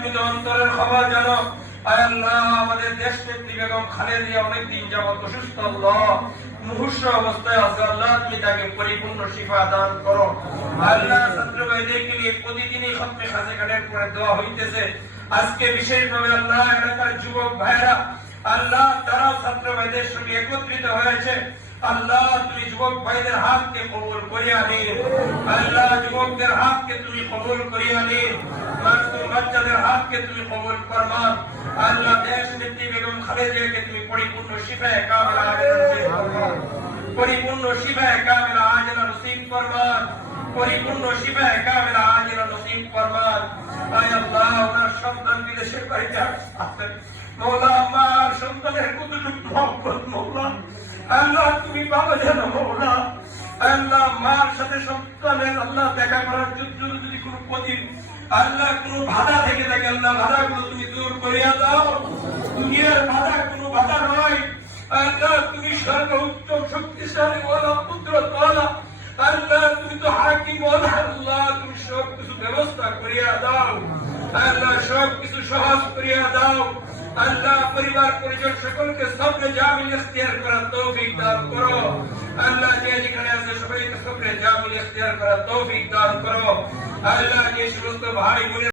তুমি তো অন্তরের খবর জানো। আয় আল্লাহ, আমাদের দেশ নেত্রী বেগম খালেদা অনেকদিন যাবত অসুস্থ, আল্লাহ মুহূর্ত অবস্থায় আছে, আল্লাহ তুমি তাকে পরিপূর্ণ শিফা দান করো। আল্লাহ ছাত্র ভাইদেরকে নিয়ে প্রতিদিনই খতমে খাজেখানের পরে দোয়া হইতেছে। আজকে বিশেষভাবে আল্লাহ এলাকার যুবক ভাইরা আল্লাহ তারাও ছাত্র ভাইদের সঙ্গে একত্রিত হয়েছে। আল্লাহ তুমি যুবক ভাইদের হাতকে কবুল করিয়া নিন। আল্লাহ যুবকদের হাতকে তুমি কবুল করিয়া নিন। মাসুম বাচ্চাদের হাতকে তুমি কবুল ফরমান। আল্লাহ দেশ নেত্রী বেগম খালেদাকে তুমি পরিপূর্ণ শিফায়ে কামিলা নসিব ফরমান। পরিপূর্ণ শিফায়ে কামিলা আজিলা নসিব ফরমান। পরিপূর্ণ শিফায়ে কামিলা আজিলা নসিব ফরমান। আয় আল্লাহ, ওনার সন্তান বিদেশের বাড়িতে আছে, মওলা আমার সন্তানের কতটুকু মহব্বত মওলা, আল্লাহ তুমি বাবা জানো মওলা। আল্লাহ মার সাথে সন্তানের আল্লাহ দেখা করার জন্য যদি কোনো প্রতিদিন আল্লাহ কোনো বাধা থেকে থাকে, আল্লাহ বাধাগুলো তুমি দূর করিয়া দাও। দুনিয়ার বাধা কোনো বাধা নয়, আল্লাহ তুমি সর্ব উত্তম শক্তিশালী ওয়ালা কুদরত ওয়ালা, আল্লাহ তুমি তো হাকিম ওয়ালা, আল্লাহ তুমি সব কিছু ব্যবস্থা করিয়া দাও। আল্লাহ সব কিছু সহজ করিয়া দাও। আল্লাহ পরিবার পরিজন সকলকে সবরে জামিল ইখতিয়ার করার তৌফিক দান করো। আল্লাহ যে যেখানে আছে সবাইকে সবরে জামিল ইখতিয়ার করার তৌফিক দান করো। আল্লাহ যে সমস্ত ভাই বোনের